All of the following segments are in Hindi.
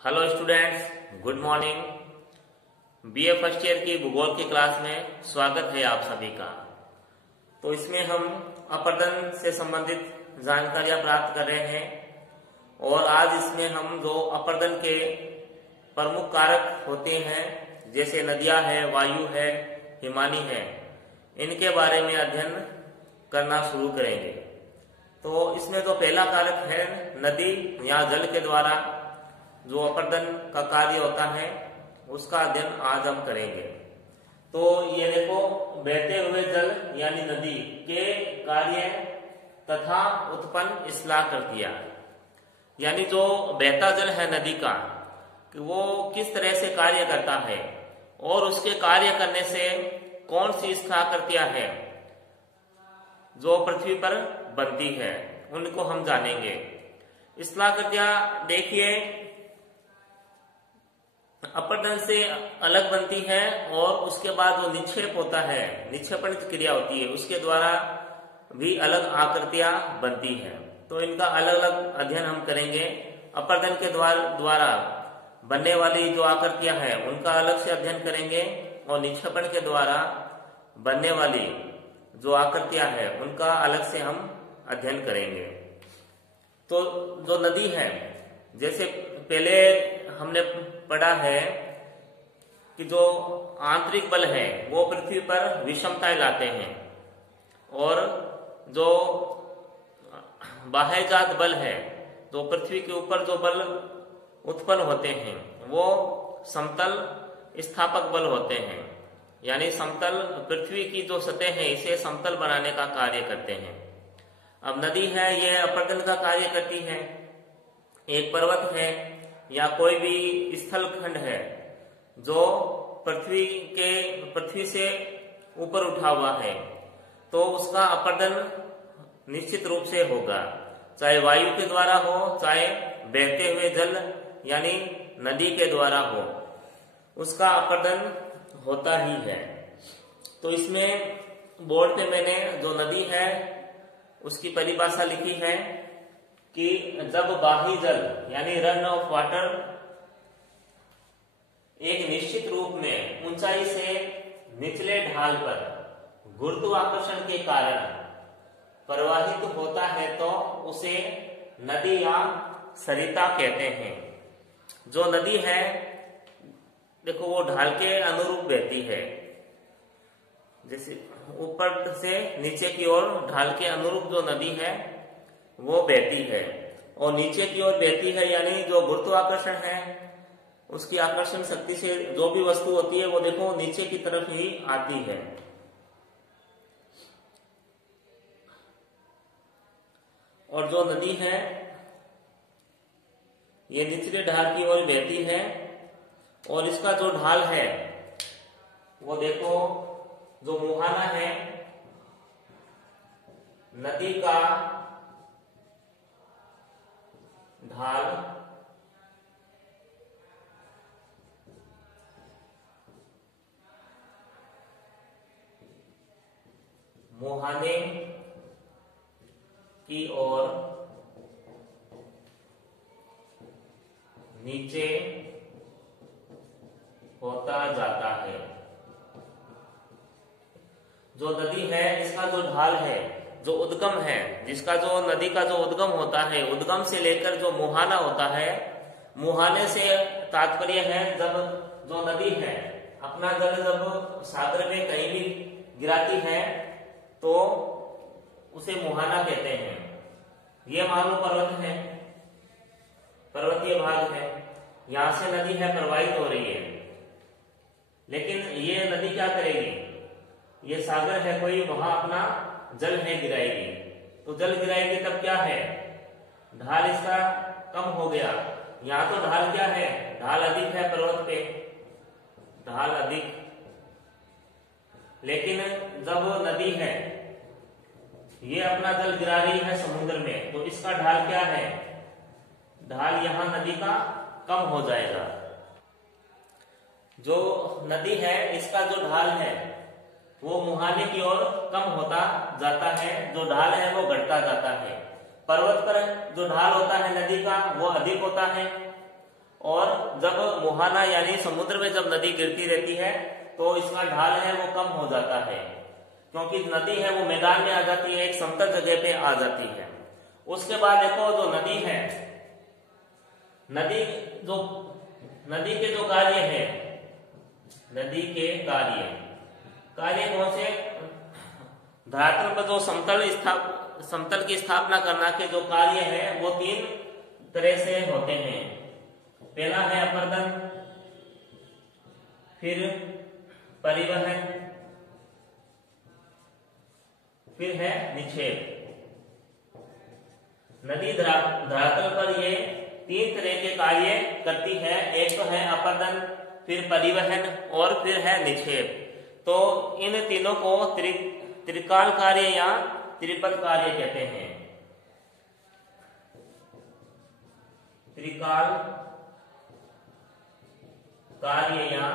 Hello students, good morning. BA first year की भूगोल की क्लास में स्वागत है आप सभी का। तो इसमें हम अपरदन से संबंधित जानकारियां प्राप्त कर रहे हैं और आज इसमें हम जो अपरदन के प्रमुख कारक होते हैं जैसे नदियां है, वायु है, हिमानी है, इनके बारे में अध्ययन करना शुरू करेंगे। तो इसमें जो पहला कारक है नदी या जल के द्वारा जो अपरदन का कार्य होता है उसका अध्ययन आज हम करेंगे। तो ये देखो, बहते हुए जल यानी नदी के कार्य तथा उत्पन्न स्थलाकृतियां, यानी जो बहता जल है नदी का कि वो किस तरह से कार्य करता है और उसके कार्य करने से कौन सी स्थलाकृतियां हैं जो पृथ्वी पर बनती है उनको हम जानेंगे। स्थलाकृतियां देखिए अपरदन से अलग बनती है और उसके बाद जो निक्षेप होता है, निक्षेपण की क्रिया होती है, उसके द्वारा भी अलग आकृतियां बनती है। तो इनका अलग अलग अध्ययन हम करेंगे। अपरदन के द्वारा बनने वाली जो आकृतियां हैं उनका अलग से अध्ययन करेंगे और निक्षेपण के द्वारा बनने वाली जो आकृतियां हैं उनका अलग से हम अध्ययन करेंगे। तो जो नदी है, जैसे पहले हमने पढ़ा है कि जो आंतरिक बल है वो पृथ्वी पर विषमताएं लाते हैं और जो बाह्यजात बल है, जो पृथ्वी के ऊपर जो बल उत्पन्न होते हैं वो समतल स्थापक बल होते हैं, यानी समतल पृथ्वी की जो सतह है इसे समतल बनाने का कार्य करते हैं। अब नदी है यह अपरदन का कार्य करती है। एक पर्वत है या कोई भी स्थल खंड है जो पृथ्वी से ऊपर उठा हुआ है तो उसका अपरदन निश्चित रूप से होगा, चाहे वायु के द्वारा हो चाहे बहते हुए जल यानी नदी के द्वारा हो, उसका अपरदन होता ही है। तो इसमें बोर्ड पे मैंने जो नदी है उसकी परिभाषा लिखी है कि जब बाह्य जल यानी रन ऑफ वाटर एक निश्चित रूप में ऊंचाई से निचले ढाल पर गुरुत्वाकर्षण के कारण प्रवाहित होता है तो उसे नदी या सरिता कहते हैं। जो नदी है देखो वो ढाल के अनुरूप बहती है, जैसे ऊपर से नीचे की ओर ढाल के अनुरूप जो नदी है वो बहती है और नीचे की ओर बहती है, यानी जो गुरुत्वाकर्षण है उसकी आकर्षण शक्ति से जो भी वस्तु होती है वो देखो नीचे की तरफ ही आती है। और जो नदी है ये निचले ढाल की ओर बहती है और इसका जो ढाल है वो देखो जो मुहाना है नदी का ढाल मुहाने की ओर नीचे होता जाता है। जो नदी है इसका जो ढाल है, जो उद्गम है, जिसका जो नदी का जो उद्गम होता है, उद्गम से लेकर जो मुहाना होता है, मुहाने से तात्पर्य है जब जो नदी है अपना जल जब सागर में कहीं भी गिराती है तो उसे मुहाना कहते हैं। ये मानो पर्वत है, पर्वतीय भाग है, यहां से नदी है प्रवाहित हो रही है, लेकिन ये नदी क्या करेगी, ये सागर है कोई, वहां अपना जल है गिराएगी। तो जल गिराएगी तब क्या है, ढाल इसका कम हो गया। यहां तो ढाल क्या है, ढाल अधिक है, पर्वत पे ढाल अधिक, लेकिन जब नदी है ये अपना जल गिरा रही है समुद्र में तो इसका ढाल क्या है, ढाल यहां नदी का कम हो जाएगा। जो नदी है इसका जो ढाल है वो मुहाने की ओर कम होता जाता है, जो ढाल है वो घटता जाता है। पर्वत पर जो ढाल होता है नदी का वो अधिक होता है और जब मुहाना यानी समुद्र में जब नदी गिरती रहती है तो इसका ढाल है वो कम हो जाता है, क्योंकि नदी है वो मैदान में आ जाती है, एक समतल जगह पे आ जाती है। उसके बाद देखो जो नदी है, नदी के जो कार्य है, नदी के कार्य कौन से, धरातल पर जो समतल की स्थापना करना के जो कार्य है वो 3 तरह से होते हैं। पहला है अपर्दन, फिर परिवहन, फिर है निक्षेप। नदी धरातल पर ये 3 तरह के कार्य करती है, एक तो है अपर्दन, फिर परिवहन और फिर है निक्षेप। तो इन तीनों को त्रिकाल कार्य या त्रिपद कार्य कहते हैं। त्रिकाल कार्य या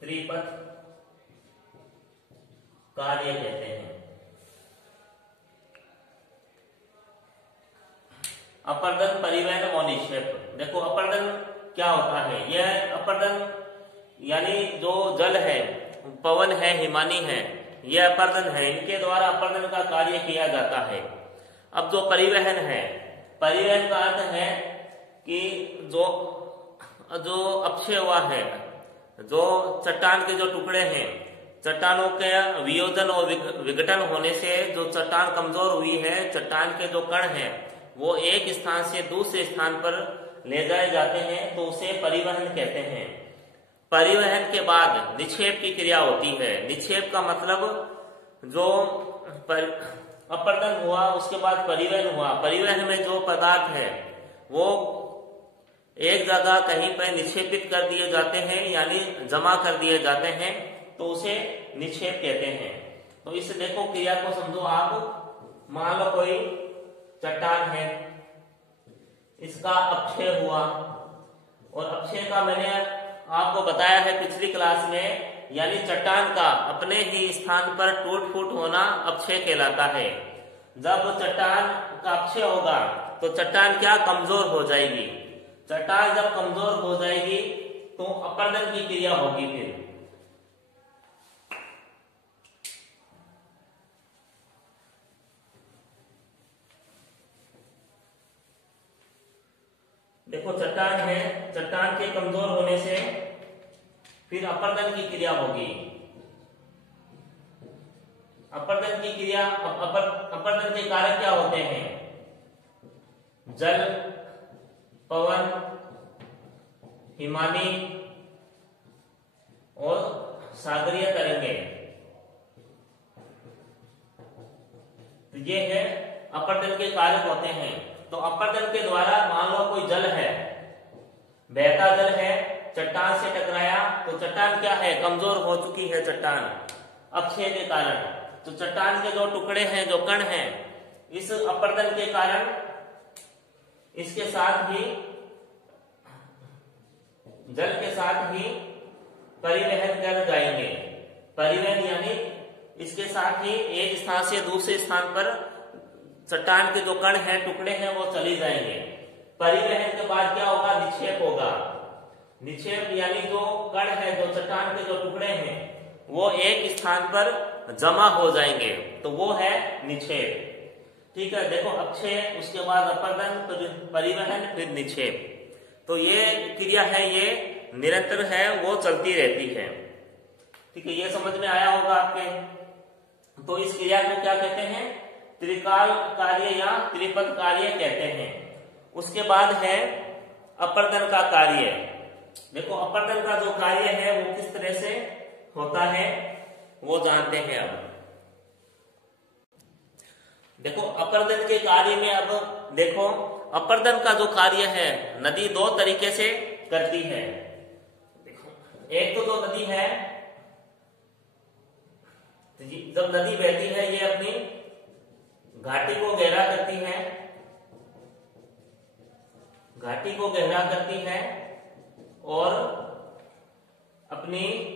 त्रिपद कार्य कहते हैं। अपर्दन, परिवहन और निक्षेप। देखो अपर्दन क्या होता है, यह अपर्दन यानी जो जल है, पवन है, हिमानी है, यह अपर्दन है, इनके द्वारा अपर्दन का कार्य किया जाता है। अब जो परिवहन है, परिवहन का अर्थ है कि जो अपक्षय हुआ है, जो चट्टान के जो टुकड़े हैं, चट्टानों के वियोजन और विघटन होने से जो चट्टान कमजोर हुई है, चट्टान के जो कण हैं वो एक स्थान से दूसरे स्थान पर ले जाए जाते हैं, तो उसे परिवहन कहते हैं। परिवहन के बाद निक्षेप की क्रिया होती है। निक्षेप का मतलब जो अपर्दन हुआ उसके बाद परिवहन हुआ, परिवहन में जो पदार्थ है वो एक जगह कहीं पर निक्षेपित कर दिए जाते हैं यानी जमा कर दिए जाते हैं, तो उसे निक्षेप कहते हैं। तो इस देखो क्रिया को समझो आप, मान लो कोई चट्टान है, इसका अपक्षय हुआ, और अपक्षय का मैंने आपको बताया है पिछली क्लास में, यानी चट्टान का अपने ही स्थान पर टूट फूट होना अपक्षय कहलाता है। जब चट्टान का अपक्षय होगा तो चट्टान क्या कमजोर हो जाएगी, चट्टान जब कमजोर हो जाएगी तो अपर्दन की क्रिया होगी। फिर देखो चट्टान है, चट्टान के कमजोर होने से फिर अपर्दन की क्रिया होगी। अपर्दन की क्रिया, अपर्दन के कारक क्या होते हैं, जल, पवन, हिमानी और सागरीय तरंगें। तो ये है अपर्दन के कारक होते हैं। तो अपर्दन के द्वारा मान लो कोई जल है, बहता जल है, चट्टान से टकराया तो चट्टान क्या है, कमजोर हो चुकी है चट्टान अपक्षय के कारण। तो चट्टान के जो टुकड़े हैं, जो कण हैं, इस अपर्दन के कारण इसके साथ ही, जल के साथ ही परिवहन कर जाएंगे। परिवहन यानी इसके साथ ही एक स्थान से दूसरे स्थान पर चट्टान के जो कण हैं, टुकड़े हैं, वो चले जाएंगे। परिवहन के बाद क्या होगा, निक्षेप होगा। निक्षेप यानी जो कण है, जो चट्टान के जो टुकड़े हैं, वो एक स्थान पर जमा हो जाएंगे, तो वो है निक्षेप। ठीक है, देखो अक्षय, उसके बाद अपर्दन, परिवहन, फिर निक्षेप। तो ये क्रिया है, ये निरंतर है, वो चलती रहती है। ठीक है, ये समझ में आया होगा आपके। तो इस क्रिया को क्या कहते हैं, त्रिकाल कार्य या त्रिपद कार्य कहते हैं। उसके बाद है अपर्दन का कार्य। देखो अपर्दन का जो कार्य है वो किस तरह से होता है वो जानते हैं। अब देखो अपर्दन के कार्य में, अब देखो अपर्दन का जो कार्य है नदी 2 तरीके से करती है। देखो एक तो जो नदी है, जब नदी बहती है ये अपनी घाटी को गहरा करती है, घाटी को गहरा करती है और अपनी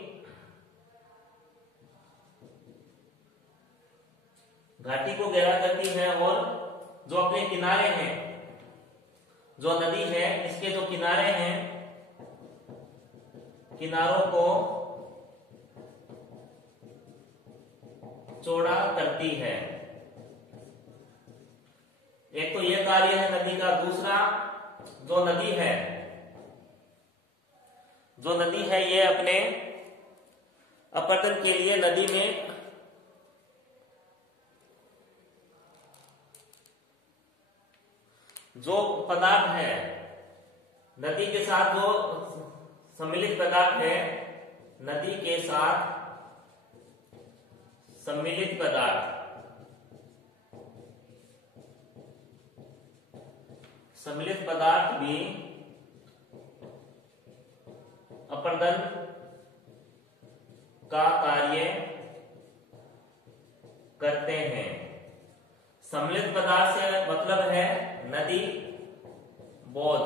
घाटी को गहरा करती है, और जो अपने किनारे हैं, जो नदी है इसके जो किनारे हैं, किनारों को चौड़ा करती है। एक तो ये कार्य है नदी का। दूसरा, जो नदी है ये अपने अपरदन के लिए नदी में जो पदार्थ है, नदी के साथ जो सम्मिलित पदार्थ है, नदी के साथ सम्मिलित पदार्थ, सम्मिलित पदार्थ भी अपरदन का कार्य करते हैं। सम्मिलित पदार्थ से मतलब है नदी, बोझ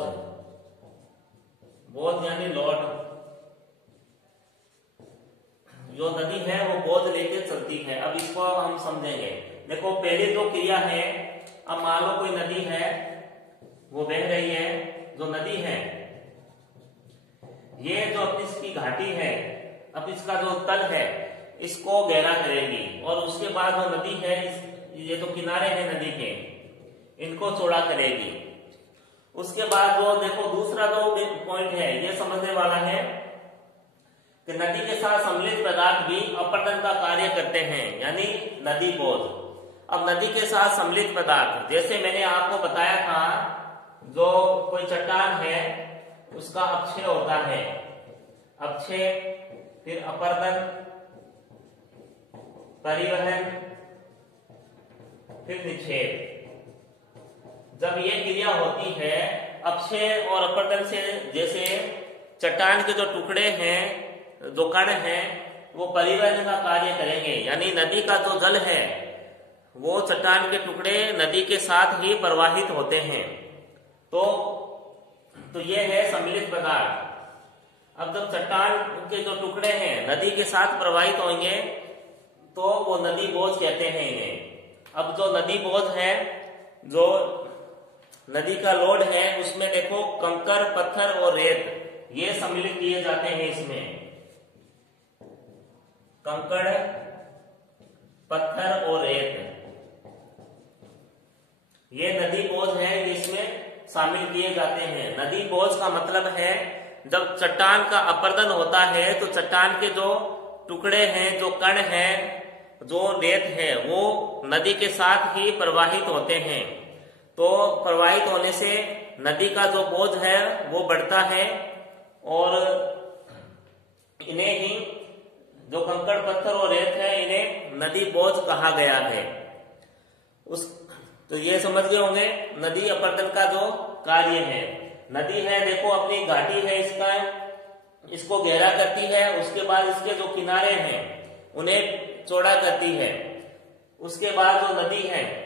यानी लोड। जो नदी है वो बोझ लेके चलती है। अब इसको हम समझेंगे। देखो पहले जो क्रिया है, अब मान लो कोई नदी है, वो बह रही है। जो नदी है ये जो अपनी इसकी घाटी है, अब इसका जो तल है इसको गहरा करेगी, और उसके बाद जो नदी है, ये जो किनारे हैं नदी के, इनको चौड़ा करेगी। उसके बाद जो देखो दूसरा जो पॉइंट है ये समझने वाला है कि नदी के साथ सम्मिलित पदार्थ भी अपरदन का कार्य करते हैं, यानी नदी बोझ। अब नदी के साथ सम्मिलित पदार्थ, जैसे मैंने आपको बताया था, जो कोई चट्टान है उसका अक्षय होता है, अक्षय, फिर अपरदन, परिवहन, फिर निक्षेप। जब ये क्रिया होती है अक्षय और अपरदन से, जैसे चट्टान के जो टुकड़े हैं, जो कण हैं, वो परिवहन का कार्य करेंगे, यानी नदी का जो जल है वो चट्टान के टुकड़े नदी के साथ ही प्रवाहित होते हैं। तो ये है सम्मिलित पदार्थ। अब जब चट्टान के जो टुकड़े हैं नदी के साथ प्रवाहित होंगे तो वो नदी बोझ कहते हैं इन्हें। अब जो नदी बोझ है, जो नदी का लोड है, उसमें देखो कंकर, पत्थर और रेत ये सम्मिलित किए जाते हैं। इसमें कंकड़, पत्थर और रेत ये नदी बोझ है, इसमें शामिल किए जाते हैं। नदी बोझ का मतलब है जब चट्टान का अपरदन होता है तो चट्टान के जो टुकड़े हैं, जो कण हैं, जो रेत है, वो नदी के साथ ही प्रवाहित होते हैं। तो प्रवाहित होने से नदी का जो बोझ है वो बढ़ता है, और इन्हें ही जो कंकड़, पत्थर और रेत है, इन्हें नदी बोझ कहा गया है। तो ये समझ गए होंगे नदी अपरदन का जो कार्य है। नदी है देखो अपनी घाटी है, इसको गहरा करती है, उसके बाद इसके जो किनारे हैं उन्हें चौड़ा करती है। उसके बाद जो नदी है,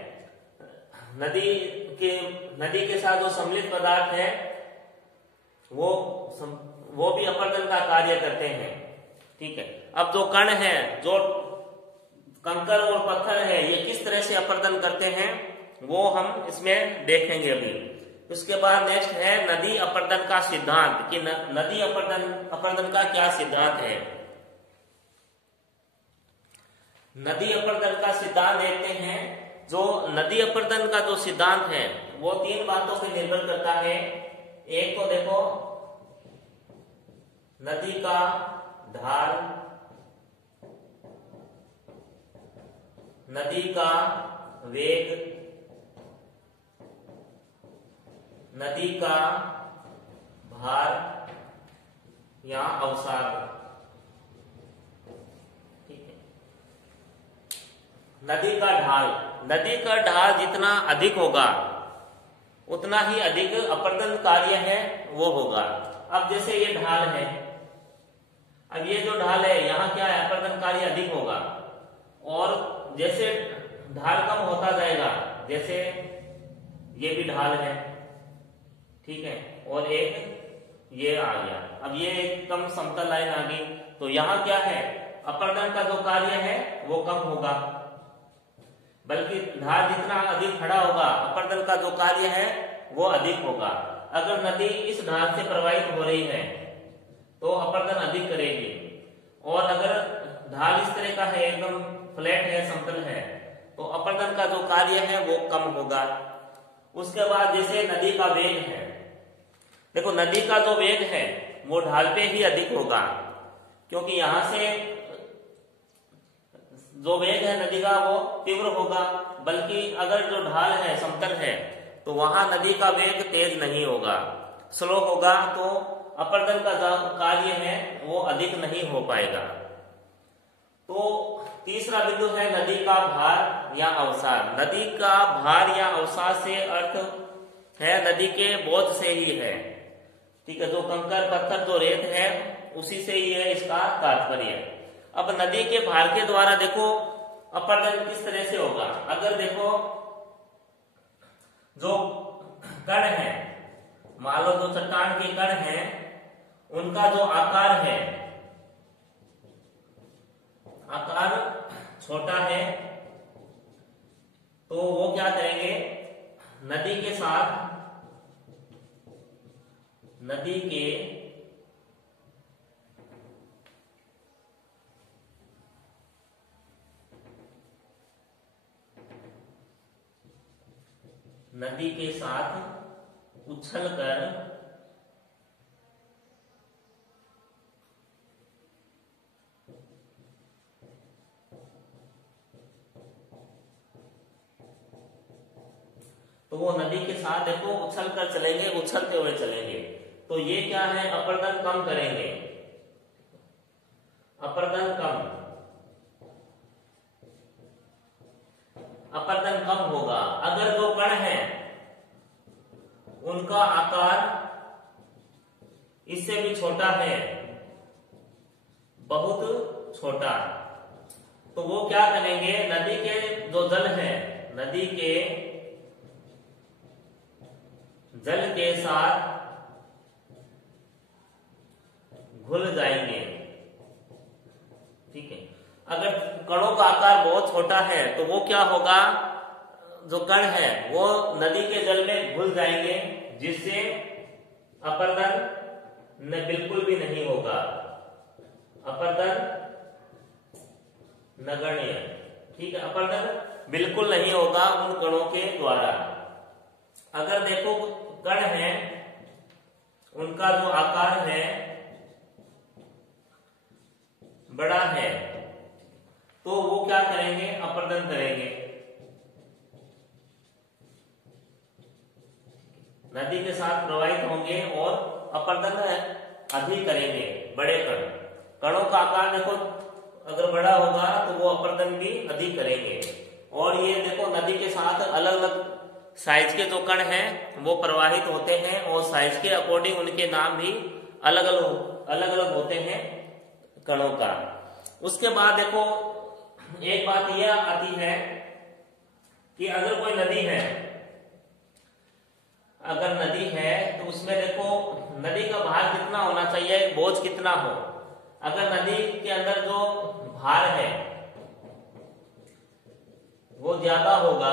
नदी के साथ जो सम्मिलित पदार्थ है वो भी अपरदन का कार्य करते हैं। ठीक है। अब जो कण है, जो कंकर और पत्थर है, ये किस तरह से अपरदन करते हैं वो हम इसमें देखेंगे अभी। उसके बाद नेक्स्ट है नदी अपरदन का सिद्धांत, कि नदी अपरदन का क्या सिद्धांत है। नदी अपरदन का सिद्धांत देखते हैं। जो नदी अपरदन का जो सिद्धांत है वो 3 बातों पर निर्भर करता है। एक तो देखो नदी का ढाल, नदी का वेग, नदी का भार या अवसाद। ठीक है। नदी का ढाल जितना अधिक होगा उतना ही अधिक अपरदन कार्य है वो होगा। अब जैसे ये ढाल है, अब ये जो ढाल है यहाँ क्या है, अपरदन कार्य अधिक होगा, और जैसे ढाल कम होता जाएगा, जैसे ये भी ढाल है, ठीक है, और एक ये आ गया, अब ये एकदम समतल लाइन आ गई, तो यहाँ क्या है, अपरदन का जो कार्य है वो कम होगा, बल्कि ढाल जितना अधिक खड़ा होगा अपरदन का जो कार्य है वो अधिक होगा। अगर नदी इस ढाल से प्रवाहित हो रही है तो अपरदन अधिक करेगी, और अगर ढाल इस तरह का है, एकदम फ्लैट है, समतल है, तो अपरदन का जो कार्य है वो कम होगा। उसके बाद जैसे नदी का वेग है, देखो नदी का जो वेग है वो ढाल पे ही अधिक होगा, क्योंकि यहां से जो वेग है नदी का वो तीव्र होगा, बल्कि अगर जो ढाल है समतल है तो वहां नदी का वेग तेज नहीं होगा, स्लो होगा, तो अपरदन का जो कार्य है वो अधिक नहीं हो पाएगा। तो तीसरा बिंदु है नदी का भार या अवसाद। नदी का भार या अवसाद से अर्थ है नदी के बोझ से ही है, ठीक है, जो कंकर पत्थर जो रेत है उसी से ही है इसका तात्पर्य। अब नदी के भार के द्वारा देखो अपरदन किस तरह से होगा। अगर देखो जो कण है, मान लो जो चट्टान के कण है उनका जो आकार है, आकार छोटा है, तो वो क्या करेंगे, नदी के साथ नदी के साथ उछलकर तो वो नदी के साथ देखो उछल कर चलेंगे, उछलते हुए चलेंगे, तो ये क्या है, अपरदन कम करेंगे, अपरदन कम होगा। अगर जो कण है उनका आकार इससे भी छोटा है, बहुत छोटा, तो वो क्या करेंगे, नदी के जो जल है, नदी के जल के साथ घुल जाएंगे, ठीक है। अगर कणों का आकार बहुत छोटा है तो वो क्या होगा, जो कण है वो नदी के जल में घुल जाएंगे, जिससे अपरदन बिल्कुल भी नहीं होगा, अपरदन नगण्य, ठीक है, अपरदन बिल्कुल नहीं होगा उन कणों के द्वारा। अगर देखो कण है उनका जो आकार है बड़ा है, तो वो क्या करेंगे, अपरदन करेंगे, नदी के साथ प्रवाहित होंगे और अपरदन अधिक करेंगे। बड़े कणों का आकार देखो अगर बड़ा होगा तो वो अपरदन भी अधिक करेंगे। और ये देखो नदी के साथ अलग अलग साइज के जो कण हैं वो प्रवाहित होते हैं, और साइज के अकॉर्डिंग उनके नाम भी अलग अलग होते हैं कणों का। उसके बाद देखो एक बात यह आती है कि अगर कोई नदी है, अगर नदी है तो उसमें देखो नदी का भार कितना होना चाहिए, बोझ कितना हो। अगर नदी के अंदर जो भार है वो ज्यादा होगा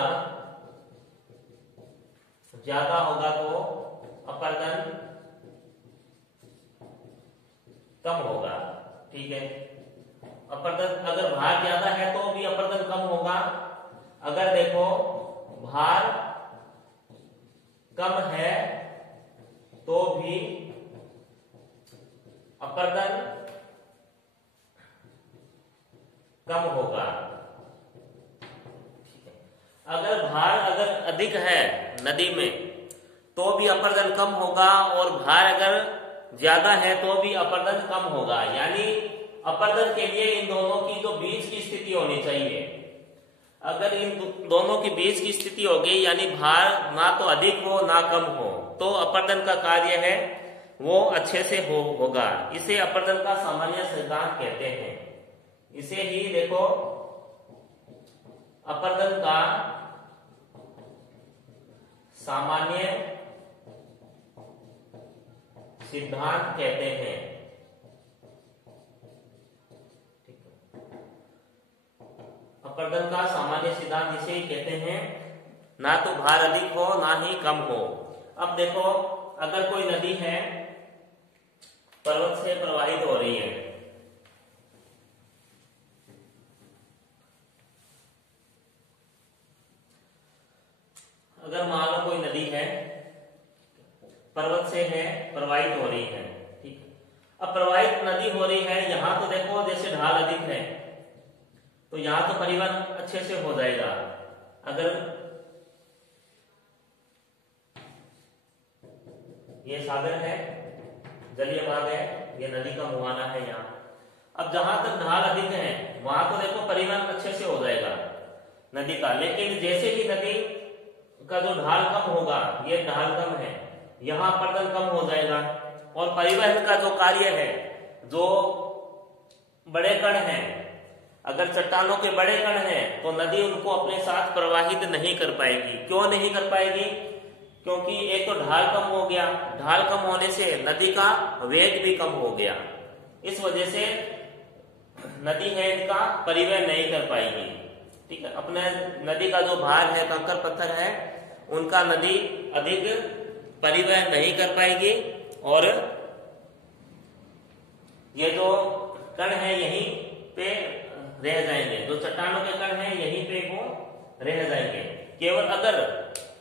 तो अपरदन कम होगा, ठीक है। अपरदन अगर भार ज्यादा है तो भी अपरदन कम होगा, अगर देखो भार कम है तो भी अपरदन कम होगा, ठीक है। अगर भार अगर अधिक है नदी में तो भी अपरदन कम होगा, और भार अगर ज्यादा है तो भी अपरदन कम होगा। यानी अपरदन के लिए इन दोनों की जो बीच की स्थिति होनी चाहिए, अगर इन दोनों की बीच की स्थिति होगी, यानी भार ना तो अधिक हो ना कम हो, तो अपरदन का कार्य है वो अच्छे से होगा। इसे अपरदन का सामान्य सिद्धांत कहते हैं। इसे ही देखो अपरदन का सामान्य सिद्धांत कहते हैं, अपरदन का सामान्य सिद्धांत इसे ही कहते हैं, ना तो भार अधिक हो ना ही कम हो। अब देखो अगर कोई नदी है पर्वत से प्रवाहित हो रही है, अगर मान लो कोई नदी है पर्वत से है प्रवाहित हो रही है, ठीक है। अब प्रवाहित नदी हो रही है, यहां तो देखो जैसे ढाल अधिक है तो यहां तो परिवहन अच्छे से हो जाएगा। अगर ये सागर है, जलीय भाग है, ये नदी का मुहाना है यहाँ। अब जहां तक ढाल अधिक है वहां तो देखो परिवहन अच्छे से हो जाएगा नदी का, लेकिन जैसे ही नदी का जो ढाल कम होगा, ये ढाल कम है, यहाँ अपरदन कम हो जाएगा और परिवहन का जो कार्य है, जो बड़े कण हैं, अगर चट्टानों के बड़े कण हैं तो नदी उनको अपने साथ प्रवाहित नहीं कर पाएगी। क्यों नहीं कर पाएगी? क्योंकि एक तो ढाल कम हो गया, ढाल कम होने से नदी का वेग भी कम हो गया, इस वजह से नदी है इनका परिवहन नहीं कर पाएगी, ठीक है। अपने नदी का जो भार है, कंकर पत्थर है, उनका नदी अधिक परिवहन नहीं कर पाएगी और ये जो कण है यहीं पे रह जाएंगे, जो चट्टानों के कण हैं यहीं पे वो रह जाएंगे। केवल अगर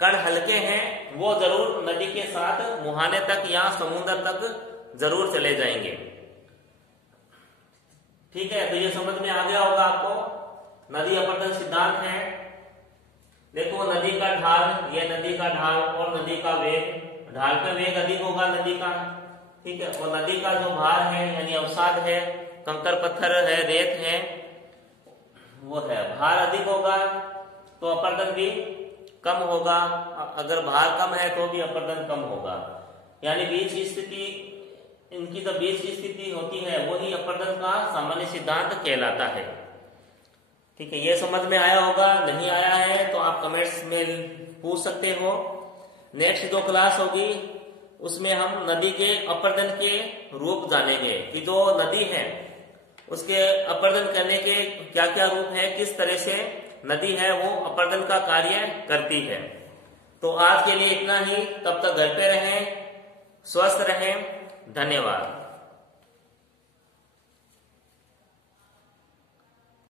कण हल्के हैं वो जरूर नदी के साथ मुहाने तक या समुद्र तक जरूर चले जाएंगे, ठीक है। तो ये समझ में आ गया होगा आपको, नदी अपरदन सिद्धांत है। देखो नदी का ढाल, ये नदी का ढाल और नदी का वेग, ढाल पे वेग अधिक होगा नदी का, ठीक है। और नदी का जो भार है यानी अवसाद है, कंकर पत्थर है, रेत है, वो है, भार अधिक होगा तो अपरदन भी कम होगा, अगर भार कम है तो भी अपरदन कम होगा, यानी बीच की स्थिति, इनकी जो बीच की स्थिति होती है वही अपरदन का सामान्य सिद्धांत कहलाता है, ठीक है। ये समझ में आया होगा, नहीं आया है तो आप कमेंट्स में पूछ सकते हो। नेक्स्ट जो क्लास होगी उसमें हम नदी के अपरदन के रूप जानेंगे कि जो नदी है उसके अपरदन करने के क्या क्या रूप है, किस तरह से नदी है वो अपरदन का कार्य करती है। तो आज के लिए इतना ही, तब तक घर पे रहें, स्वस्थ रहें, धन्यवाद।